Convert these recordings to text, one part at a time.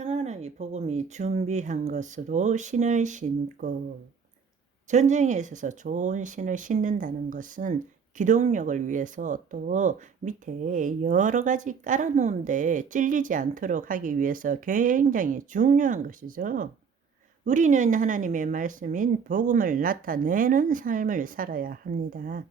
평안의 복음이 준비한 것으로 신을 신고, 전쟁에 있어서 좋은 신을 신는다는 것은 기동력을 위해서 또 밑에 여러 가지 깔아놓은데 찔리지 않도록 하기 위해서 굉장히 중요한 것이죠. 우리는 하나님의 말씀인 복음을 나타내는 삶을 살아야 합니다.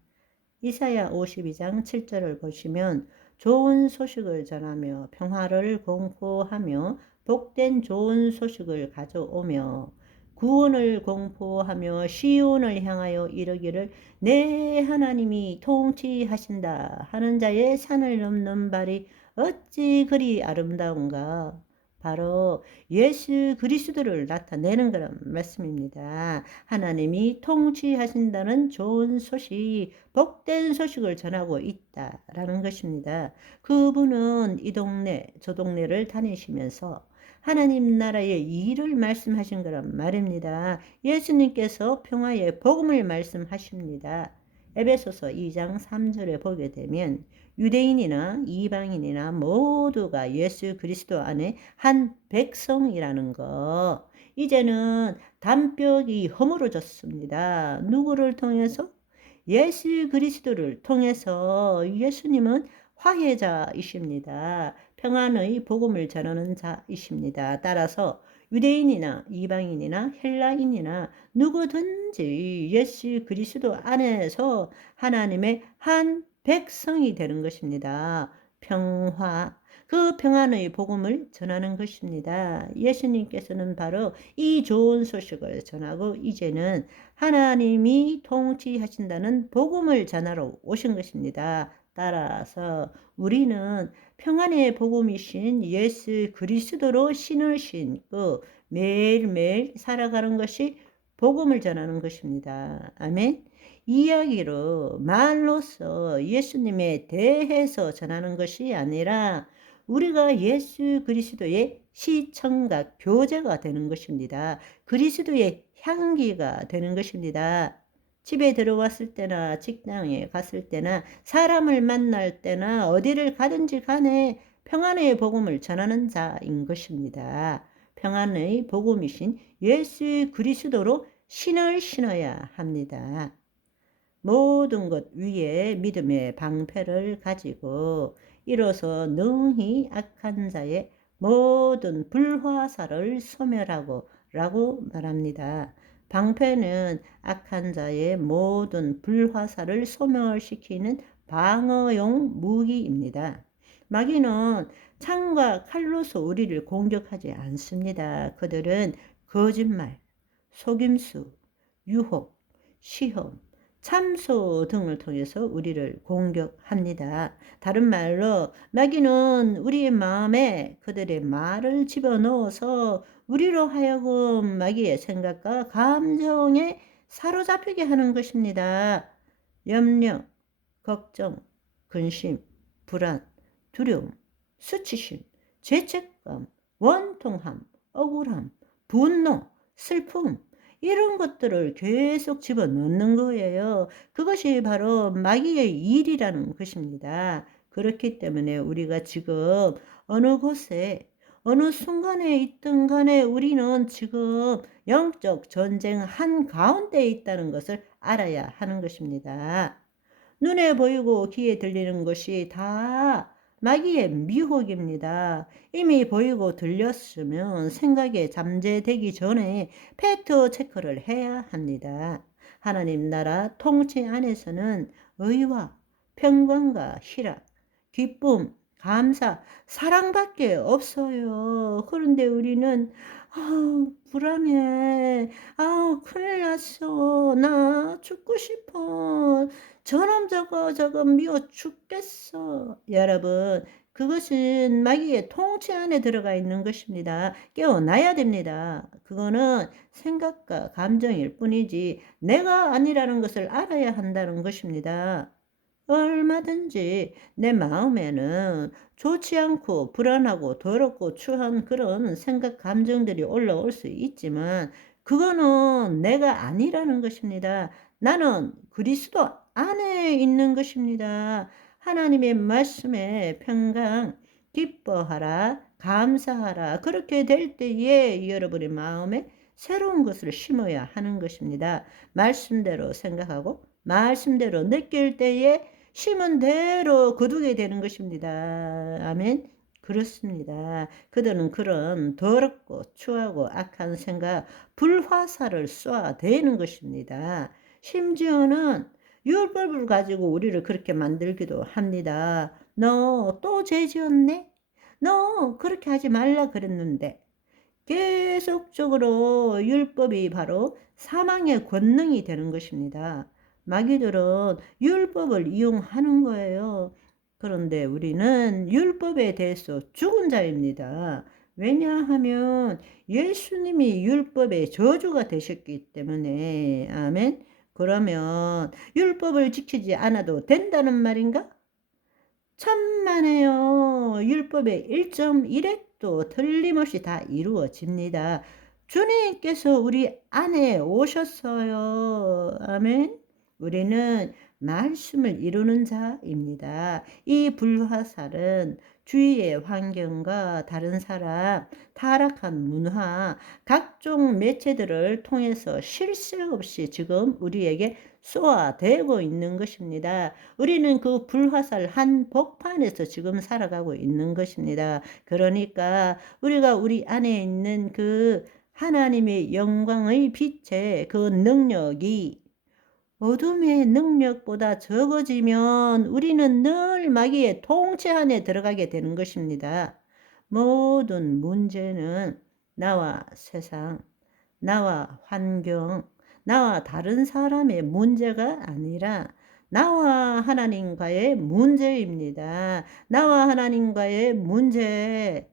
이사야 52장 7절을 보시면 좋은 소식을 전하며 평화를 공포하며 복된 좋은 소식을 가져오며 구원을 공포하며 시온을 향하여 이르기를 내 하나님이 통치하신다 하는 자의 산을 넘는 발이 어찌 그리 아름다운가. 바로 예수 그리스도를 나타내는 그런 말씀입니다. 하나님이 통치하신다는 좋은 소식, 복된 소식을 전하고 있다라는 것입니다. 그분은 이 동네 저 동네를 다니시면서 하나님 나라의 일을 말씀하신 거란 말입니다. 예수님께서 평화의 복음을 말씀하십니다. 에베소서 2장 3절에 보게 되면 유대인이나 이방인이나 모두가 예수 그리스도 안에 한 백성이라는 거. 이제는 담벽이 허물어졌습니다. 누구를 통해서? 예수 그리스도를 통해서. 예수님은 화해자이십니다. 평안의 복음을 전하는 자이십니다. 따라서 유대인이나 이방인이나 헬라인이나 누구든지 예수 그리스도 안에서 하나님의 한 백성이 되는 것입니다. 평화, 그 평안의 복음을 전하는 것입니다. 예수님께서는 바로 이 좋은 소식을 전하고 이제는 하나님이 통치하신다는 복음을 전하러 오신 것입니다. 따라서 우리는 평안의 복음이신 예수 그리스도로 신을 신고 매일매일 살아가는 것이 복음을 전하는 것입니다. 아멘. 이야기로 말로써 예수님에 대해서 전하는 것이 아니라 우리가 예수 그리스도의 시청각 교제가 되는 것입니다. 그리스도의 향기가 되는 것입니다. 집에 들어왔을 때나 직장에 갔을 때나 사람을 만날 때나 어디를 가든지 간에 평안의 복음을 전하는 자인 것입니다. 평안의 복음이신 예수 그리스도로 신을 신어야 합니다. 모든 것 위에 믿음의 방패를 가지고 이로써 능히 악한 자의 모든 불화살을 소멸하고 라고 말합니다. 방패는 악한 자의 모든 불화살을 소멸시키는 방어용 무기입니다. 마귀는 창과 칼로서 우리를 공격하지 않습니다. 그들은 거짓말, 속임수, 유혹, 시험, 참소 등을 통해서 우리를 공격합니다. 다른 말로 마귀는 우리의 마음에 그들의 말을 집어넣어서 우리로 하여금 마귀의 생각과 감정에 사로잡히게 하는 것입니다. 염려, 걱정, 근심, 불안, 두려움, 수치심, 죄책감, 원통함, 억울함, 분노, 슬픔, 이런 것들을 계속 집어넣는 거예요. 그것이 바로 마귀의 일이라는 것입니다. 그렇기 때문에 우리가 지금 어느 곳에 어느 순간에 있든 간에 우리는 지금 영적 전쟁 한가운데 있다는 것을 알아야 하는 것입니다. 눈에 보이고 귀에 들리는 것이 다 마귀의 미혹입니다. 이미 보이고 들렸으면 생각에 잠재되기 전에 팩트 체크를 해야 합니다. 하나님 나라 통치 안에서는 의와 평강과 희락, 기쁨, 감사, 사랑밖에 없어요. 그런데 우리는 불안해. 큰일 났어. 나 죽고 싶어. 저놈 저거 미워 죽겠어. 여러분, 그것은 마귀의 통치 안에 들어가 있는 것입니다. 깨어나야 됩니다. 그거는 생각과 감정일 뿐이지 내가 아니라는 것을 알아야 한다는 것입니다. 얼마든지 내 마음에는 좋지 않고 불안하고 더럽고 추한 그런 생각, 감정들이 올라올 수 있지만 그거는 내가 아니라는 것입니다. 나는 그리스도 안에 있는 것입니다. 하나님의 말씀에 평강, 기뻐하라, 감사하라. 그렇게 될 때에 여러분의 마음에 새로운 것을 심어야 하는 것입니다. 말씀대로 생각하고 말씀대로 느낄 때에 심은 대로 거두게 되는 것입니다. 아멘. 그렇습니다. 그들은 그런 더럽고 추하고 악한 생각, 불화살을 쏘아대는 것입니다. 심지어는 율법을 가지고 우리를 그렇게 만들기도 합니다. 너 또 죄 지었네? 너 그렇게 하지 말라 그랬는데. 계속적으로 율법이 바로 사망의 권능이 되는 것입니다. 마귀들은 율법을 이용하는 거예요. 그런데 우리는 율법에 대해서 죽은 자입니다. 왜냐하면 예수님이 율법의 저주가 되셨기 때문에. 아멘. 그러면 율법을 지키지 않아도 된다는 말인가? 천만에요. 율법의 1.1획도 틀림없이 다 이루어집니다. 주님께서 우리 안에 오셨어요. 아멘. 우리는 말씀을 이루는 자입니다. 이 불화살은 주위의 환경과 다른 사람, 타락한 문화, 각종 매체들을 통해서 쉴 새 없이 지금 우리에게 쏘아대고 있는 것입니다. 우리는 그 불화살 한 복판에서 지금 살아가고 있는 것입니다. 그러니까 우리가 우리 안에 있는 그 하나님의 영광의 빛의 그 능력이 어둠의 능력보다 적어지면 우리는 늘 마귀의 통치 안에 들어가게 되는 것입니다. 모든 문제는 나와 세상, 나와 환경, 나와 다른 사람의 문제가 아니라 나와 하나님과의 문제입니다. 나와 하나님과의 문제,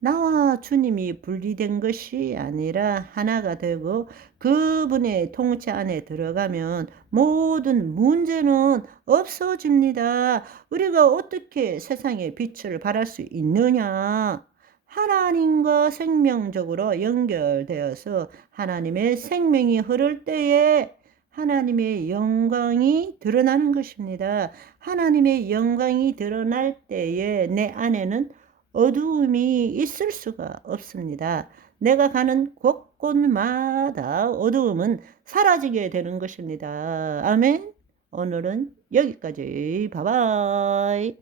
나와 주님이 분리된 것이 아니라 하나가 되고 그분의 통치 안에 들어가면 모든 문제는 없어집니다. 우리가 어떻게 세상에 빛을 발할 수 있느냐? 하나님과 생명적으로 연결되어서 하나님의 생명이 흐를 때에 하나님의 영광이 드러나는 것입니다. 하나님의 영광이 드러날 때에 내 안에는 어두움이 있을 수가 없습니다. 내가 가는 곳곳마다 어두움은 사라지게 되는 것입니다. 아멘. 오늘은 여기까지. 바이바이.